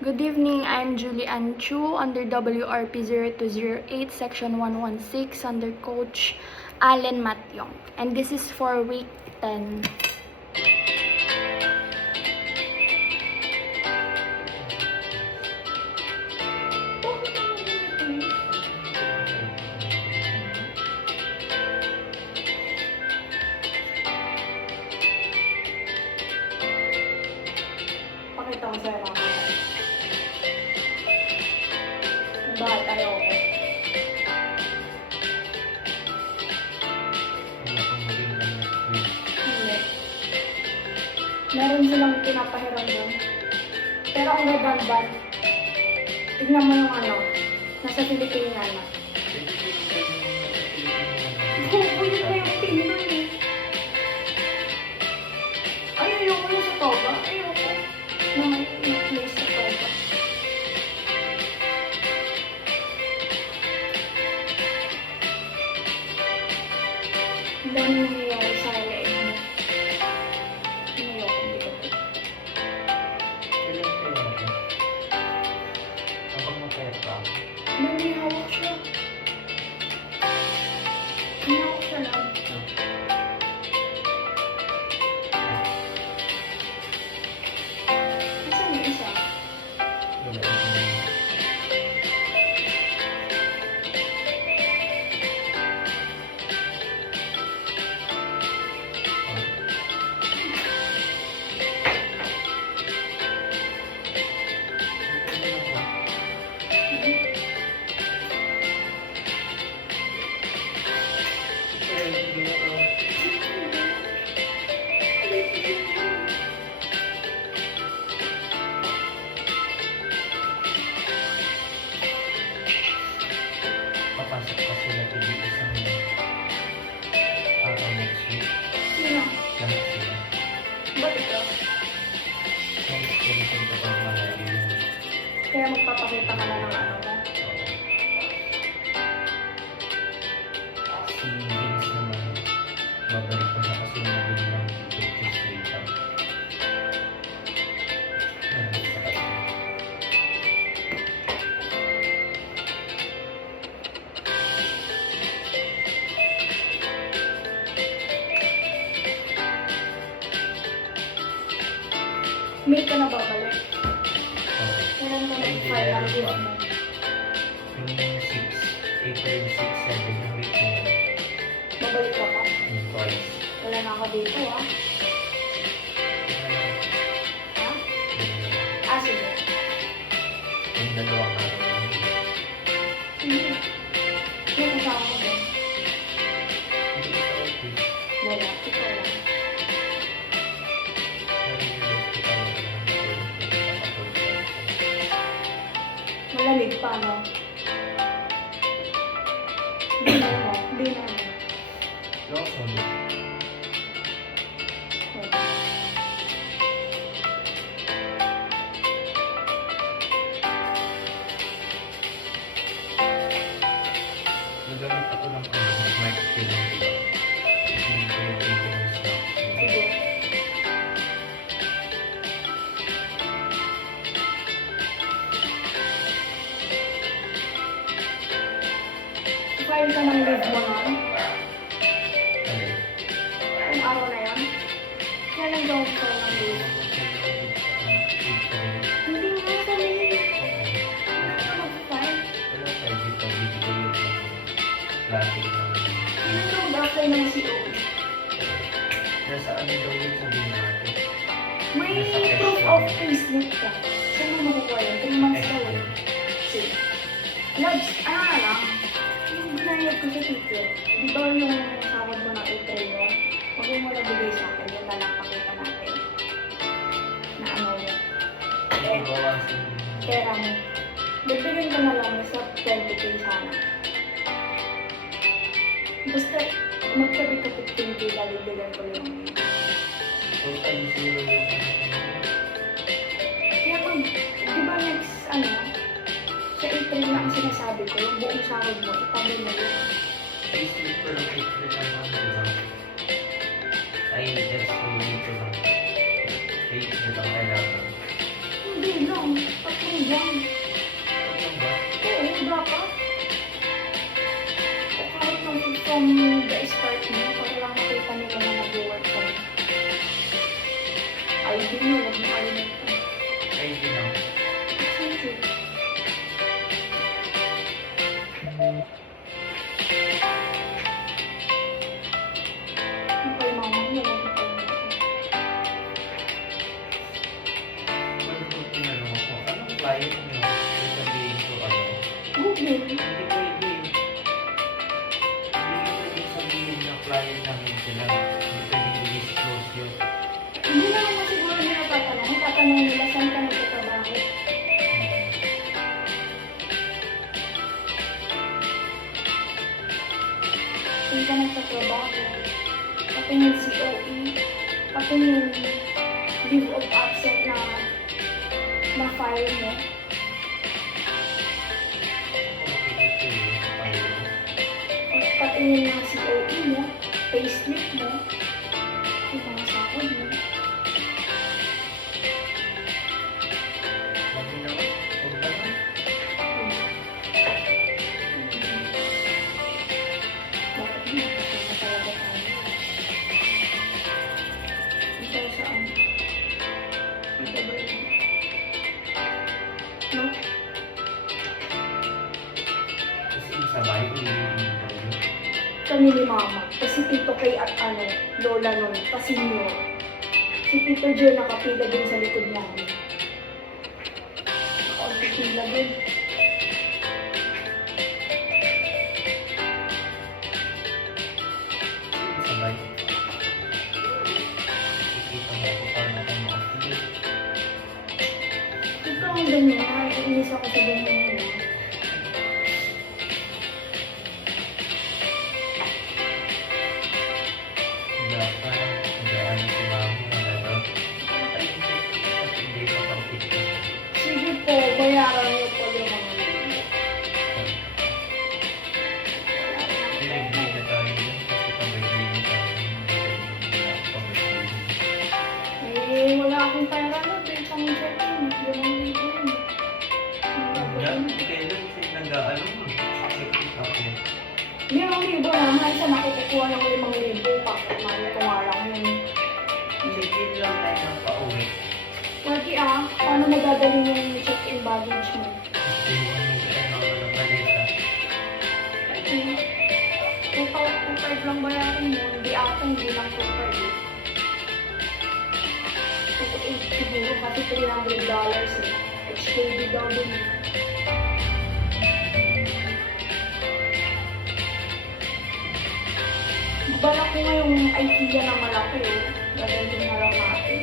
Good evening, I'm Julie Ann Chu under WRP 0208 section 116 under Coach Allen Matyong, and this is for week 10. Pakita ko sa'yo mga bahat tayo ako. Hindi. Meron silang pinapahiram doon. Pero ang gaganda, tignan mo yung ano, nasa Filipina na. Oo, yun na yung Pinoy eh. Ay, ayoko yung sa Toba. Ayoko. Yung place sa Toba. Ang dami yung nangyayari sa LA mo. Ayoko, hindi ko ito. May hawak siya. May hawak siya lang. Saan yung isa? Papasok pa sila dito isang araw next week. Sino? Lamit sila. Ba't ito? Lamit sila sa kapag malayo yun. Kaya magpapakita ka na ng ano mo. Si Vince naman, babalik ko siya kasi nabili ng pictures later. May ka na babalik. Okay. Kailan ka Ay, mag-file ang hindi, gift mo? Yung April 6, 7 na week na yun. Babalik ka pa? Yung twice. Wala na ako dito ah. Ha? Ah, sige. Yung dalawang araw lang. Hindi. Yung kasama mo din. Hindi ko sa office. Wala. Ikaw lang. Malamig pa, no? Dinner mo. Dinner mo. Lawson. Wala. Nagamit ako ng mic skill ng iba. Hindi ko yung maintenance na. Sige. File ka ng leave mo nun? Ano? Yung araw na yan? Kaya nag-down ka ng leave. Hindi nga sa leave. Ano ka mag-file? Ano ka mag-apply ng CO? Nasa ano daw yun sabihin natin? May proof of payslip ka. Saan mo makukuha yun? 3 months daw eh. Sige. Lods, ano nga lang? Yung binayad ko sa teacher, di ba yung sahod mo ng April yun? Huwag mo nabigay sa akin, yun na lang pakita natin. Na ano yun. Pera mo. Dagdagan ko na lang sa 20k sana. Basta magkabit ka 15k, dagdagan ko yung Total zero yung Kaya kung, di ba next, ano, sa April na ang sinasabi ko, yung buong sahod mo, itabi mo yun. payslip ko lang April ang diba? Ay, just so dito lang. Date na lang kailangan. Hindi lang. Tatlong lang. Ano ba? Oo, dapat. O kahit from the start mo, para lang makita nila na nag-work ka. ID mo, huwag mo kalimutan. ID lang. Sige. Yung kay mama mo, huwag mo kalimutan. Ano po tinanong ako? Anong client nyo? Yung sabihin ko ano? Google. Hindi pwede. Hindi pwede sabihin na client namin sila. Hindi pwede i-disclose yun. Hindi na naman siguro nila tatanong. Tatanong nila saan ka nagtatrabaho. Saan ka nagtatrabaho. Patingin COE. Patingin leave of absent na file mo. Patingin ng COE mo. Payslip mo. Yung mga sahod mo. Bakit mo? Kasama talaga tayo. Ito saan? Ito ba yun? No? Kasi sabay i-interview. Kami ni Mama. Kasi Tito Kay at Lola nun, pa-senior. Si Tito Joe nakapila din sa likod namin. Nakapila din. Sabay. Ikita mo ako paano kung ma-activate. Ikaw ang ganyan. Iinis ako sa ganyan mo. Sige po, bayaran niyo po yung mga nilo. Eh, wala akong pera na. Pero pang check-in. Ganun libo yun. Limang libo naman. Sa nakukuha ng 5,000. Pakit ko nga lang yun. Pwede paano mo dadalhin yung check-in baggage mo? 2,500 lang bayaran mo, hindi lang 2,500. 2,800 siguro kasi $300 eh. HKD daw din eh. Balak ko ngayong IKEA na malaki eh. Dadalhin na lang natin.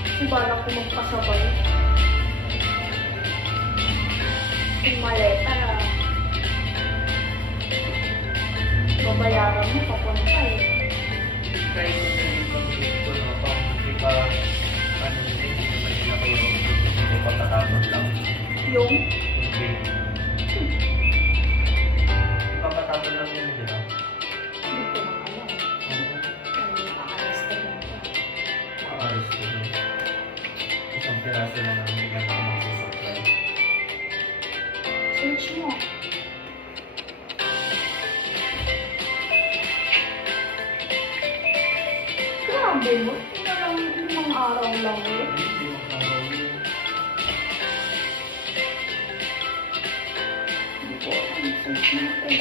Kasi balak ko magpasabay. Yung maleta babayaran mo papunta eh. Yung? Papatapon lang yun, di ba? Hindi ko na alam. Ano nakaalis ka lang ka. Maaris ko yun. Isang piraso lang namin lang ako magsusupply. Search mo. Grabe mo. Ito lang, 5 araw lang yun. Hindi mo karaw yun. Hindi ko alam. Search natin.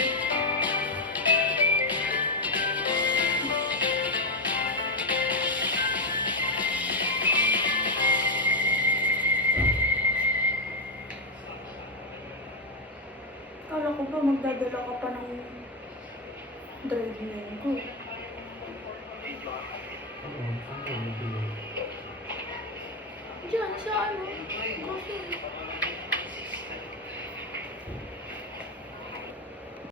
Kala ko ba magdadala ka pa ng driving ko. Oo, ang tulog yun. Diyan, sa ano? Kasi